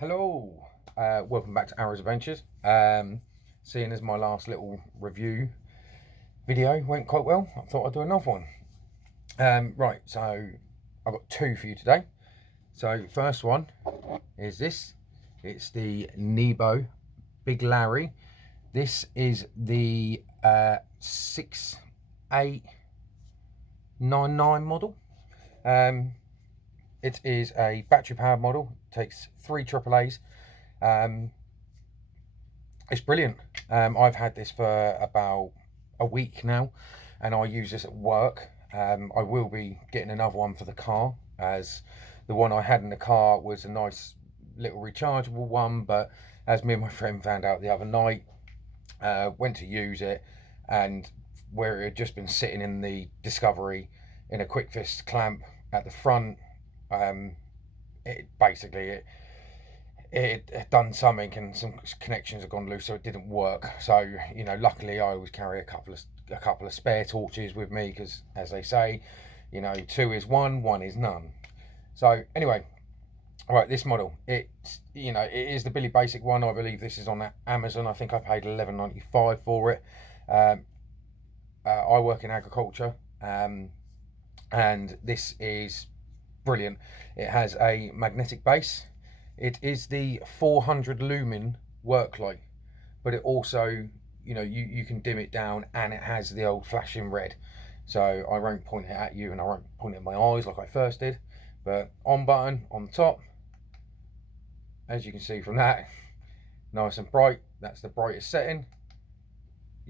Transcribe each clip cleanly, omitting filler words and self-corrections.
Hello, welcome back to Arrow's Adventures. Seeing as my last little review video went quite well, I thought I'd do another one. Right, so I've got two for you today. So first one is this. It's the Nebo Big Larry. This is the 6899 model. It is a battery powered model. Takes 3 AAAs. It's brilliant. I've had this for about a week now, and I use this at work. I will be getting another one for the car, as the one I had in the car was a nice little rechargeable one, but as me and my friend found out the other night, went to use it, and where it had just been sitting in the Discovery in a quick fist clamp at the front, it basically it had done something and some connections had gone loose, so it didn't work. So luckily I always carry a couple of spare torches with me, because as they say, two is one, one is none. So anyway, all right, this model, it is the Billy Basic one. I believe this is on Amazon. I think I paid $11.95 for it. I work in agriculture, and this is brilliant. It has a magnetic base. It is the 400 lumen work light, but it also, you can dim it down, and it has the old flashing red. So I won't point it at you, and I won't point it at my eyes like I first did, but on button on the top, as you can see from that, nice and bright. That's the brightest setting.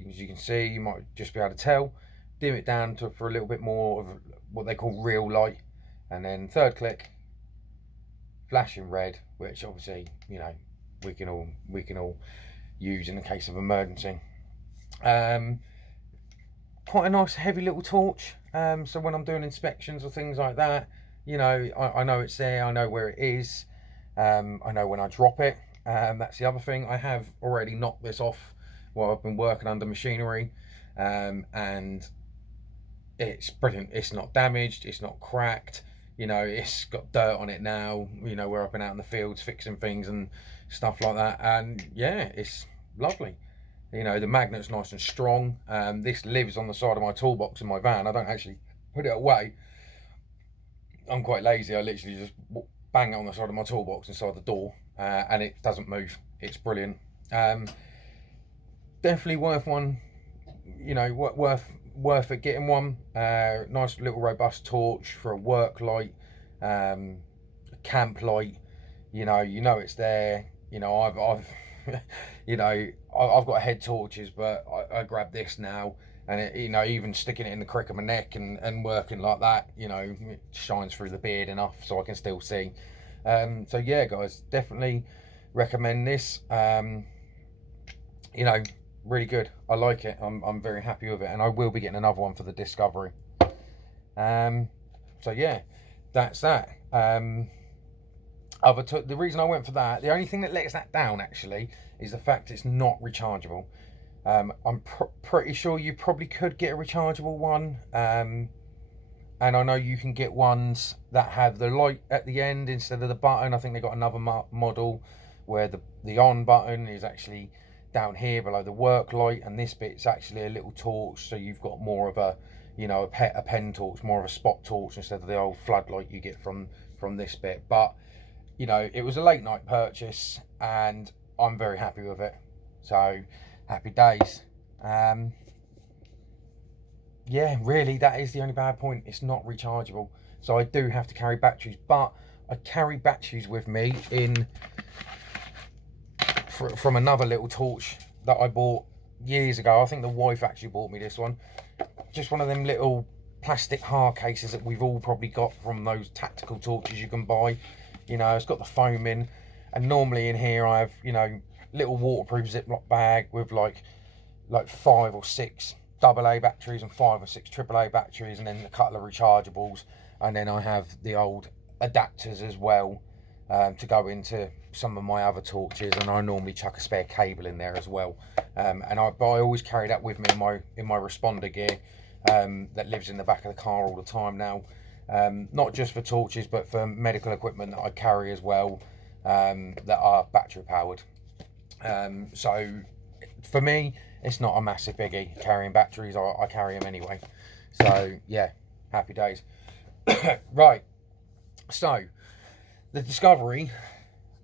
As you can see, you might just be able to tell. Dim it down for a little bit more of what they call real light, and then third click, flashing red, which obviously we can all use in the case of emergency. Quite a nice heavy little torch. So when I'm doing inspections or things like that, I know it's there. I know where it is. I know when I drop it. That's the other thing. I have already knocked this off while I've been working under machinery, and it's brilliant. It's not damaged. It's not cracked. It's got dirt on it now, where I've been out in the fields fixing things and stuff like that. And yeah, it's lovely. The magnet's nice and strong. This lives on the side of my toolbox in my van. I don't actually put it away. I'm quite lazy. I literally just bang it on the side of my toolbox inside the door, and it doesn't move. It's brilliant. Definitely worth one. Worth it getting one. Nice little robust torch for a work light, a camp light. It's there. I've I've got head torches, but I grab this now, and it, even sticking it in the crick of my neck and working like that, it shines through the beard enough so I can still see. So yeah, guys, definitely recommend this. Really good. I like it. I'm very happy with it, and I will be getting another one for the Discovery. So yeah, that's that. The reason I went for that, the only thing that lets that down actually is the fact it's not rechargeable. I'm pretty sure you probably could get a rechargeable one, and I know you can get ones that have the light at the end instead of the button. I think they got another model where the on button is actually down here below the work light, and this bit's actually a little torch, so you've got more of a a pen torch, more of a spot torch instead of the old floodlight you get from this bit. But it was a late night purchase, and I'm very happy with it. So happy days. Yeah, really, that is the only bad point. It's not rechargeable, so I do have to carry batteries, but I carry batteries with me from another little torch that I bought years ago. I think the wife actually bought me this one. Just one of them little plastic hard cases that we've all probably got from those tactical torches you can buy. It's got the foam in, and normally in here I have little waterproof Ziploc bag with like 5 or 6 AA batteries and 5 or 6 AAA batteries, and then a couple of rechargeables, and then I have the old adapters as well, to go into some of my other torches, and I normally chuck a spare cable in there as well. But I always carry that with me in my responder gear, that lives in the back of the car all the time now. Not just for torches, but for medical equipment that I carry as well. that are battery powered. So for me, it's not a massive biggie carrying batteries. I carry them anyway. So yeah, happy days. Right, so the Discovery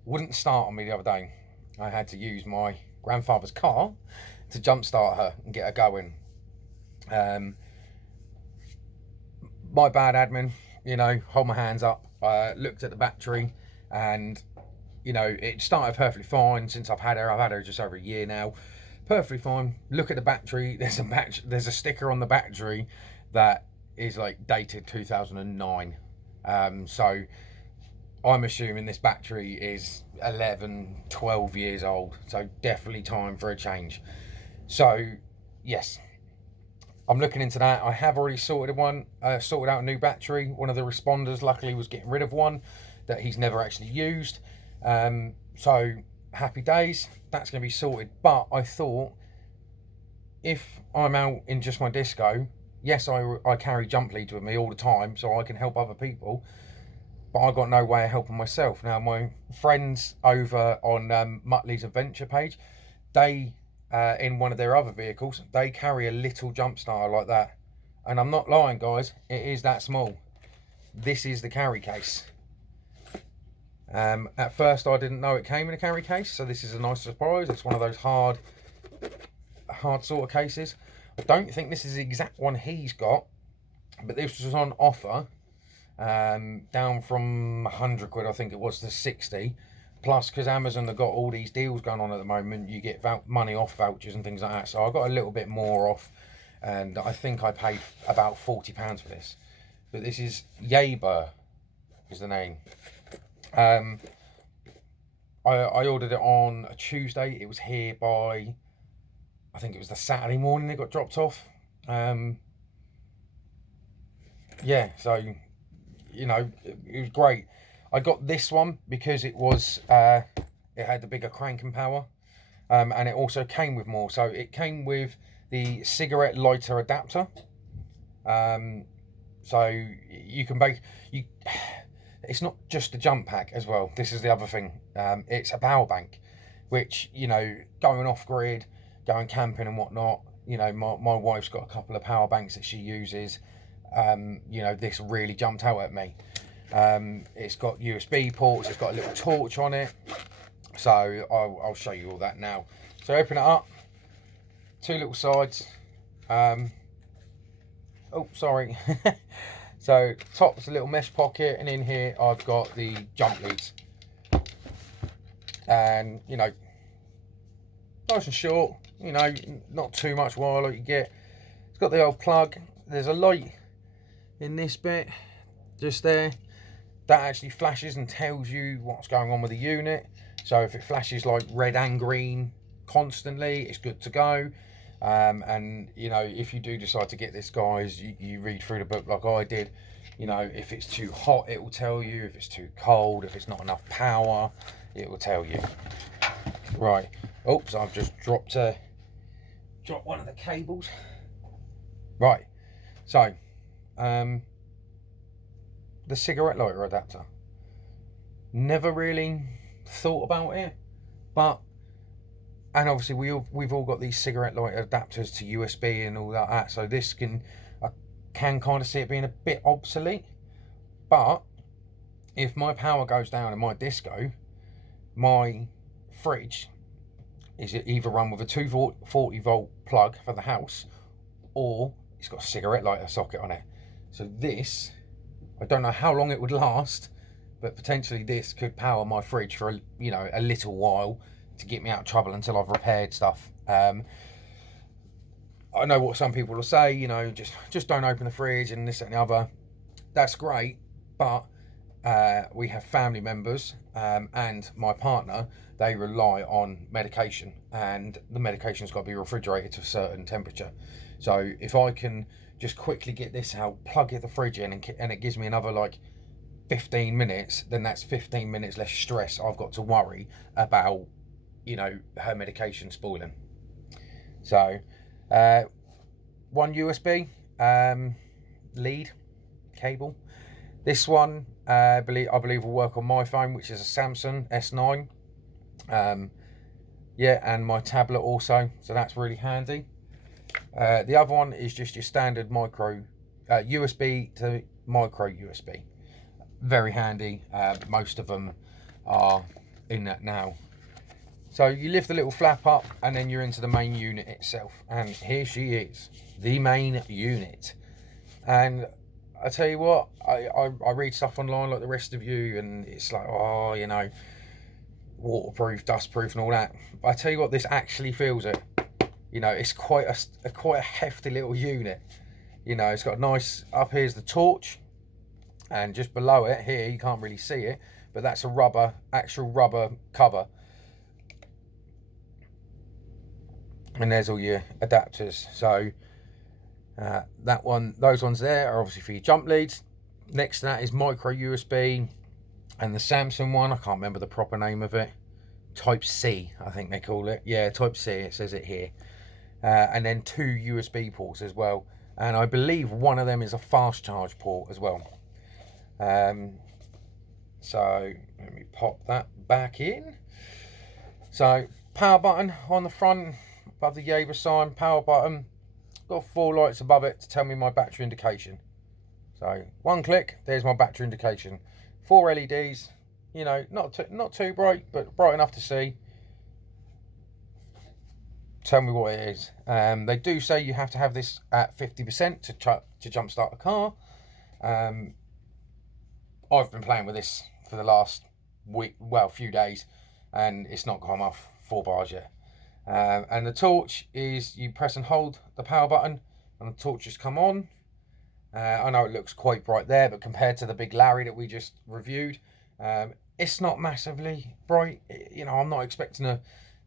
wouldn't start on me the other day. I had to use my grandfather's car to jumpstart her and get her going. My bad, admin. Hold my hands up. Looked at the battery, and it started perfectly fine since I've had her. I've had her just over a year now. Perfectly fine. Look at the battery. There's a sticker on the battery that is like dated 2009. So I'm assuming this battery is 11, 12 years old. So definitely time for a change. So yes, I'm looking into that. I have already sorted out a new battery. One of the responders luckily was getting rid of one that he's never actually used. So happy days, that's going to be sorted. But I thought, if I'm out in just my disco, yes, I carry jump leads with me all the time so I can help other people, but I got no way of helping myself. Now my friends over on Muttley's adventure page, they in one of their other vehicles, they carry a little jump starter like that, and I'm not lying guys, it is that small. This is the carry case. At first I didn't know it came in a carry case, so this is a nice surprise. It's one of those hard sort of cases. I don't think this is the exact one he's got, but this was on offer, down from 100 quid I think it was to 60. Plus, because Amazon have got all these deals going on at the moment, you get money off vouchers and things like that. So I got a little bit more off, and I think I paid about £40 for this. But this is Yaber, is the name. I ordered it on a Tuesday. It was here by, I think it was the Saturday morning it got dropped off. Yeah, so it was great. I got this one because it had the bigger cranking power, and it also came with more. So it came with the cigarette lighter adapter. So you can it's not just a jump pack as well. This is the other thing. It's a power bank, which going off grid, going camping and whatnot. My wife's got a couple of power banks that she uses. This really jumped out at me. It's got USB ports, it's got a little torch on it, so I'll show you all that now. So open it up, two little sides, oh sorry, so top's a little mesh pocket, and in here I've got the jump leads, and nice and short, not too much wire like you get. It's got the old plug. There's a light in this bit just there that actually flashes and tells you what's going on with the unit. So if it flashes like red and green constantly, it's good to go. And if you do decide to get this, guys, you read through the book like I did. If it's too hot, it will tell you. If it's too cold, if it's not enough power, it will tell you. Right, oops, I've just dropped one of the cables. Right, so the cigarette lighter adapter, never really thought about it, and obviously we've all got these cigarette lighter adapters to USB and all that, so this I can kind of see it being a bit obsolete. But if my power goes down in my disco, my fridge is either run with a 240 volt plug for the house, or it's got a cigarette lighter socket on it. So this, I don't know how long it would last, but potentially this could power my fridge for a little while to get me out of trouble until I've repaired stuff. I know what some people will say, just don't open the fridge and this and the other. That's great, but we have family members, and my partner, they rely on medication, and the medication's got to be refrigerated to a certain temperature. So if I can just quickly get this out, plug the fridge in, and it gives me another like 15 minutes, then that's 15 minutes less stress I've got to worry about, her medication spoiling. So one USB lead cable, This one, I believe will work on my phone, which is a Samsung S9. Yeah, and my tablet also, so that's really handy. The other one is just your standard micro USB to micro USB. Very handy. Most of them are in that now. So you lift the little flap up and then you're into the main unit itself. And here she is, the main unit. And I tell you what, I read stuff online like the rest of you, and it's like, oh, you know, waterproof, dustproof and all that. But I tell you what, this actually feels it. You know, it's quite a hefty little unit. You know, it's got a nice, up here's the torch, and just below it here, you can't really see it, but that's a actual rubber cover. And there's all your adapters. So those ones there are obviously for your jump leads. Next to that is micro USB, and the Samsung one, I can't remember the proper name of it, Type C I think they call it. Yeah, Type C, it says it here. And then 2 USB ports as well, and I believe one of them is a fast charge port as well. So let me pop that back in. So power button on the front above the yaber sign, power button, got 4 lights above it to tell me my battery indication. So one click, there's my battery indication. 4 LEDs, you know, not too bright, but bright enough to see. Tell me what it is. They do say you have to have this at 50% to jump start a car. I've been playing with this for the last week, well, few days, and it's not gone off 4 bars yet. And the torch is, you press and hold the power button and the torch just come on. I know it looks quite bright there, but compared to the big Larry that we just reviewed, it's not massively bright. You know, I'm not expecting a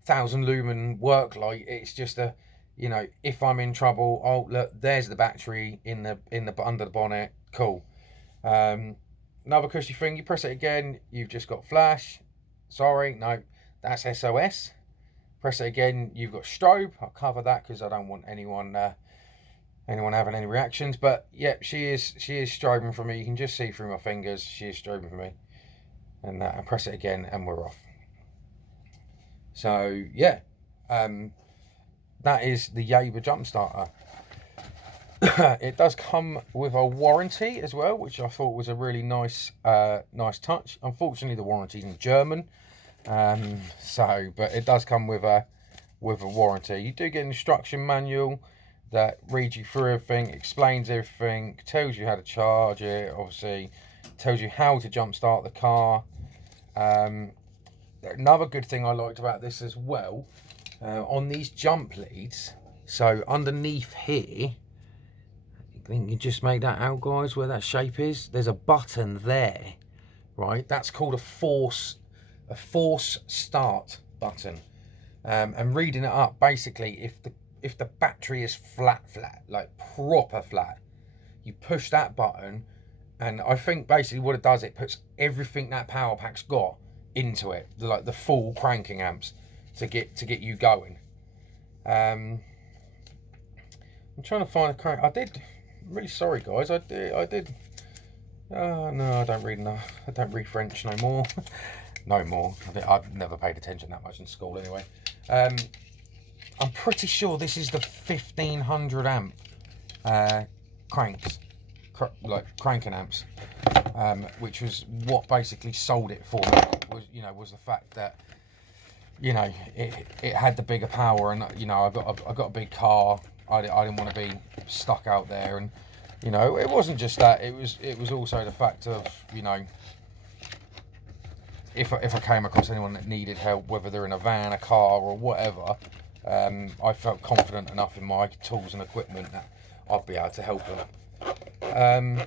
1000 lumen work light. It's just a, you know, if I'm in trouble, oh look, there's the battery in the under the bonnet. Cool. Another cushy thing, you press it again, you've just got flash. Sorry, no, that's SOS. Press it again, you've got strobe. I'll cover that because I don't want anyone having any reactions. But yeah, she is strobing for me. You can just see through my fingers, she is strobing for me. And I press it again and we're off. So yeah, that is the Yaber jump starter. It does come with a warranty as well, which I thought was a really nice touch. Unfortunately, the warranty's in German. But it does come with a warranty. You do get an instruction manual that reads you through everything, explains everything, tells you how to charge it, obviously tells you how to jump start the car. Another good thing I liked about this as well, on these jump leads, so underneath here, I think you just made that out, guys, where that shape is, there's a button there, right? That's called a force start button. And reading it up, basically, if the battery is flat, like proper flat, you push that button, and I think basically what it does, it puts everything that power pack's got into it, like the full cranking amps to get you going. I'm trying to find a crank. I'm really sorry, guys. I did. Oh no, I don't read French no more. No more. I've never paid attention that much in school anyway. I'm pretty sure this is the 1500 amp cranks, like cranking amps, which was what basically sold it for me. Was the fact that, you know, it had the bigger power, and you know, I got a big car. I didn't want to be stuck out there, and you know, it wasn't just that. It was also the fact of, you know, if I came across anyone that needed help, whether they're in a van, a car, or whatever, I felt confident enough in my tools and equipment that I'd be able to help them.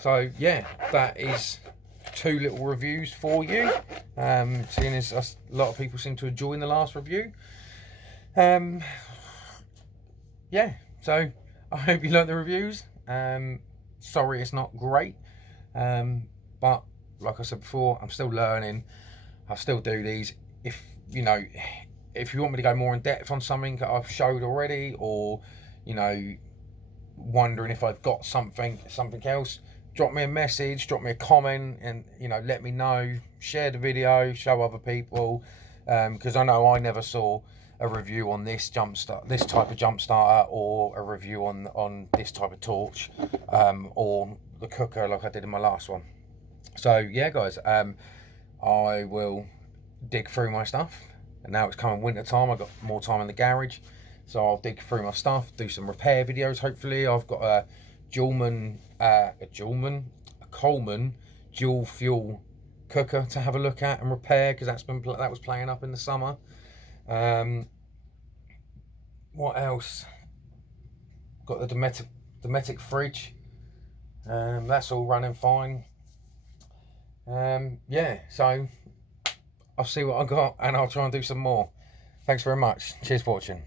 So yeah, that is 2 little reviews for you. Seeing as a lot of people seem to enjoy the last review. Yeah, so I hope you like the reviews. Sorry it's not great, but like I said before, I'm still learning. I still do these. If you want me to go more in depth on something that I've showed already, or you know, wondering if I've got something else, drop me a message, drop me a comment, and you know, let me know. Share the video, show other people, because I know I never saw a review on this this type of jump starter, or a review on this type of torch, or the cooker like I did in my last one. So yeah, guys, I will dig through my stuff. And now it's coming winter time, I've got more time in the garage, so I'll dig through my stuff, do some repair videos. Hopefully, I've got a Coleman dual fuel cooker to have a look at and repair, because that was playing up in the summer. What else? Got the Dometic fridge. That's all running fine. Yeah, so I'll see what I got, and I'll try and do some more. Thanks very much. Cheers for watching.